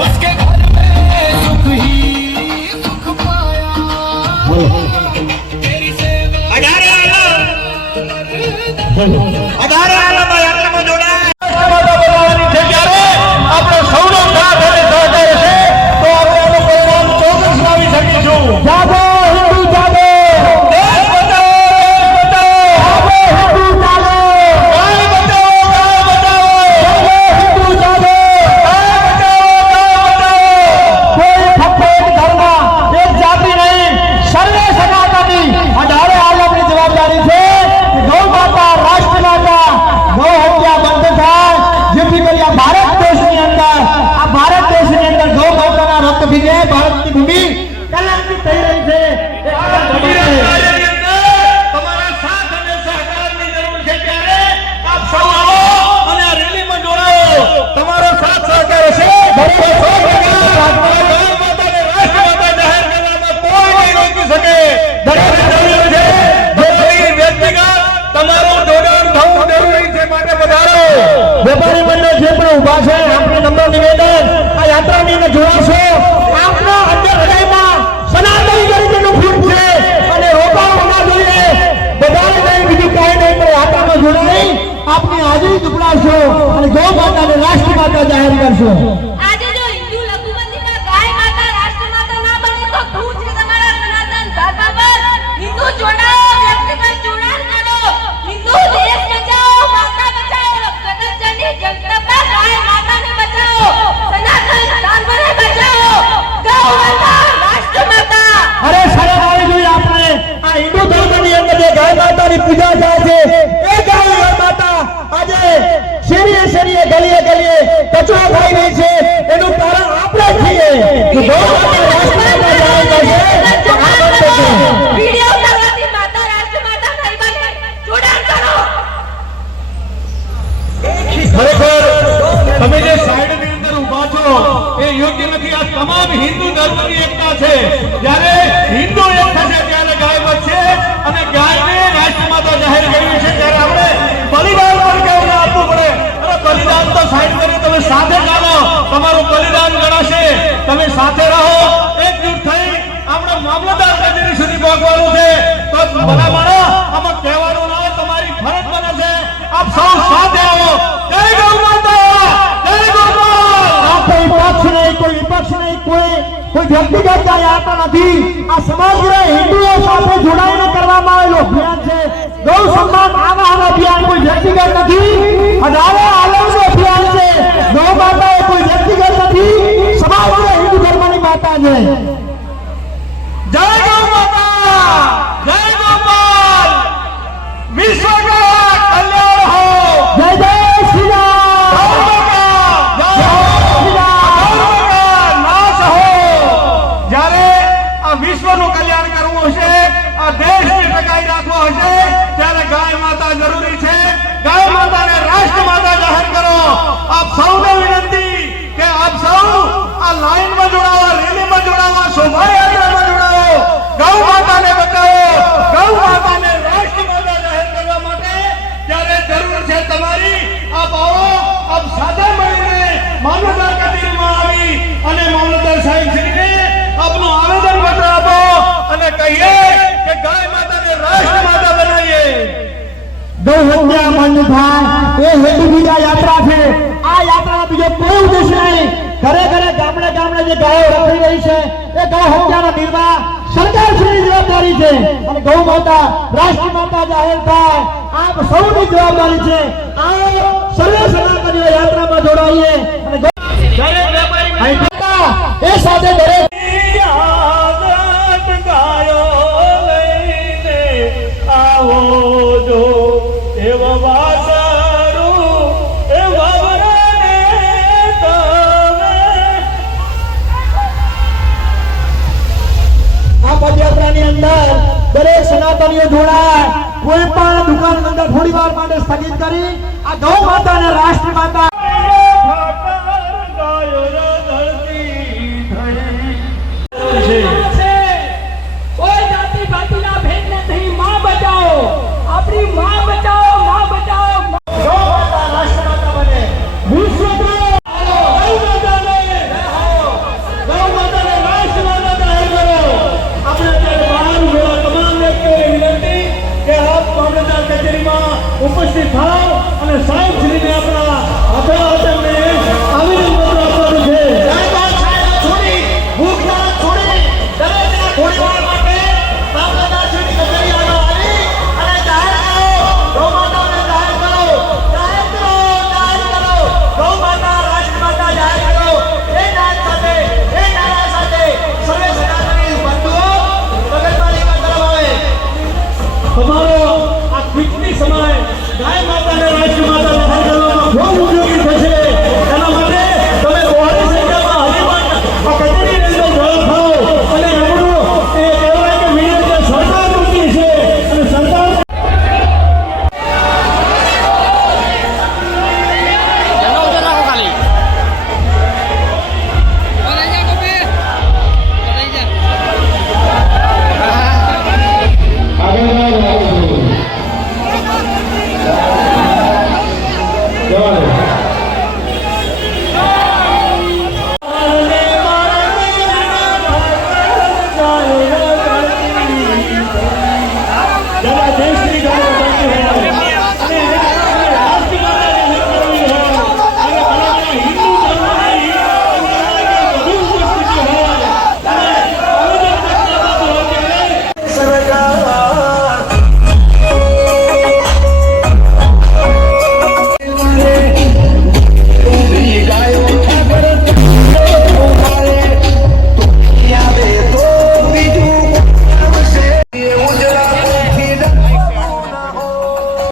उसके घर में सुख ही सुख पाया तेरी सेवा अधारे आला યાત્રામાં જોડાયા આપણે સૌનો સાથ અને સહકાર હશે તો આપણે આનું પરિણામ ચોક્કસ લાવી શકીશું. જાગો હિન્દુ જાગો, દેશ બચાવો, દેશ બચાવો. જાગો હિન્દુ જાગો, ગાય બચાવો, ગાય બચાવો. જાગો હિન્દુ જાગો, ગાય બચાવો, ગાય બચાવો. કોઈ ફક્ત એક ધર્મ એક જાતિ નહીં, સર્વે સનાતની અઢારે આલમની જવાબદારી છે કે ગૌ માતા રાષ્ટ્ર માતા ગૌ હત્યા બંધ થાય, જેથી કરી આ ભારત દેશની અંદર ગૌ માતાના રક્ત ભીગે ભારતની ભૂમિ કલ્યાણની થઈ રહી છે. તમારા સાથ અને સહકારની જરૂર છે ત્યારે આપ સૌ આવો અને આ રેલીમાં જોડાઓ. તમારો સાથ સહકાર હશે બરોબર છે. ગૌ માતાને રાષ્ટ્રમાતા જાહેર કરવામાં કોઈ નહીં રોકી શકે. દરેક જરૂરી છે જેથી વ્યક્તિગત તમારું જોડાણ થવું જરૂરી છે. માટે પધારો. વેપારી મંડળ જે પણ ઉભા છે આપણે નમ્ર નિવેદન આ યાત્રાની અંદર જોડાશો. આપના અંદર હૃદયમાં સનાતની તરીકેનું ફૂટ છે અને રોકાણ હોવા જોઈએ. બધાને કંઈ બીજું કાંઈ નહીં પણ યાત્રામાં જોડાઈ આપની હાજરી દુબળાશો અને ગૌ માતાને રાષ્ટ્ર માતા જાહેર કરશો. આજે જો હિન્દુ લઘુમતીમાં ગાય માતા રાષ્ટ્ર માતા ના બને તો શું છે તમારા સનાતન ધર્મ પર? હિન્દુ જોડાઓ, વ્યક્તિગત જોડાણ કરો, હિન્દુ દેશ બચાવો, માતા બચાવો, જગતજનની જગદંબા ગાય માતાને બચાવો, સનાતન ધર્મને બચાવો, ગૌ માતા રાષ્ટ્ર માતા. અરે શરમ આવી જોઈએ. આપણે આ હિન્દુ ધર્મની અંદર જે ગાય માતાની પૂજા થાય છે એ ગાય માતા આજે શેરીએ શેરીએ ગલીએ ગલીએ કચરો ખાઈ રહી છે. એનું કારણ આપણે છીએ કે ગૌ માતા રાષ્ટ્ર માતા જાહેર કરશે તો આ બનશે. વિડિયો ઉતારવાથી માતા રાષ્ટ્ર માતા નહીં બને. જોડાણ કરો. ખરેખર તમે જે સાઈડની અંદર ઊભા છો એ યોગ્ય નથી. આ તમામ હિન્દુ ધર્મની એકતા છે. જ્યારે હિન્દુ એક થશે ત્યારે ગાય બચશે અને ગાયને રાષ્ટ્રમાતા જાહેર કર્યું છે ત્યારે આપણે બલિદાન પણ કેવું આપવું પડે. અરે બલિદાન તો સાઈડ કરી તમે સાથે ચાલો, તમારું બલિદાન ગણાશે. તમે સાથે રહો, એકજૂટ થઈ આપણે મામલતદાર કચેરી સુધી પહોંચવાનું છે. તો ભલામણો આમાં કહેવાનું ના, તમારી ફરજ બને છે. આપ સૌ સાથે આવો. જય ગૌ માતા, જય ગૌ માતા. આ કોઈ પક્ષ નહીં, કોઈ વિપક્ષ નહીં, કોઈ વ્યક્તિગત આ યાત્રા નથી. આ સમગ્ર હિન્દુઓ સાથે જોડાઈને કરવામાં આવેલું અભિયાન છે. ગૌ સન્માન આવા અભિયાન કોઈ વ્યક્તિગત નથી, અઢારે આલમનું અભિયાન છે. ગૌ માતા એ કોઈ વ્યક્તિગત નથી, સમગ્ર હિન્દુ ધર્મની માતા છે. જય ગૌ માતા, જય ગોપાલ, વિશ્વ કા કલ્યાણ હો. જય જય શ્રી રામ. ધર્મ કા જય હો, શ્રી રામ. ધર્મ કા નાશ હો. જ્યારે આ વિશ્વનું કલ્યાણ કરવું હશે, આ દેશને ટકાવી રાખવો હશે ત્યારે ગાય માતા જરૂરી છે. ગાય માતાને રાષ્ટ્ર માતા જાહેર કરો. આપ સૌને વિનંતી કે આપ સૌ આ લાઈનમાં જોડાવો, રેલીમાં જોડાવો, શોભાયાત્રામાં જોડાવો. ગૌ માતાને બચાવો, ગૌ માતાને રાષ્ટ્ર માતા જાહેર કરવા માટે જ્યારે જરૂર છે તમારી. આપ આવો, આપ સાથે મળીને મામલતદાર કચેરીમાં આવી અને મામલતદાર સાહેબશ્રીને આપનું આવેદન પત્ર આપો અને કહીએ કે ગાય માતાને રાષ્ટ્ર માતા બનાવીએ. ગૌ હત્યા બંધ થાય એ હેતુ બીજા યાત્રા છે. આ યાત્રાનો બીજો કોઈ ઉદ્દેશ નહીં. ઘરે ઘરે ગામડે ગામડે જે ગાયો રખડી રહી છે એ ગૌ હત્યાનો નિર્વાહ સરકારશ્રીની જવાબદારી છે અને ગૌ માતા રાષ્ટ્ર માતા જાહેર થાય આપ સૌની જવાબદારી છે. આ સર્વે સનાતનીઓ યાત્રામાં જોડાઈએ અને દરેક વેપારી એ સાથે દરેક આવો જો એવા વાસરું એ વાવરાને તમે. આ પદયાત્રાની અંદર દરેક સનાતનીઓ જોડાય. કોઈ પણ દુકાન ધંધા થોડી વાર માટે સ્થગિત કરી આ ગૌ માતા અને રાષ્ટ્ર માતા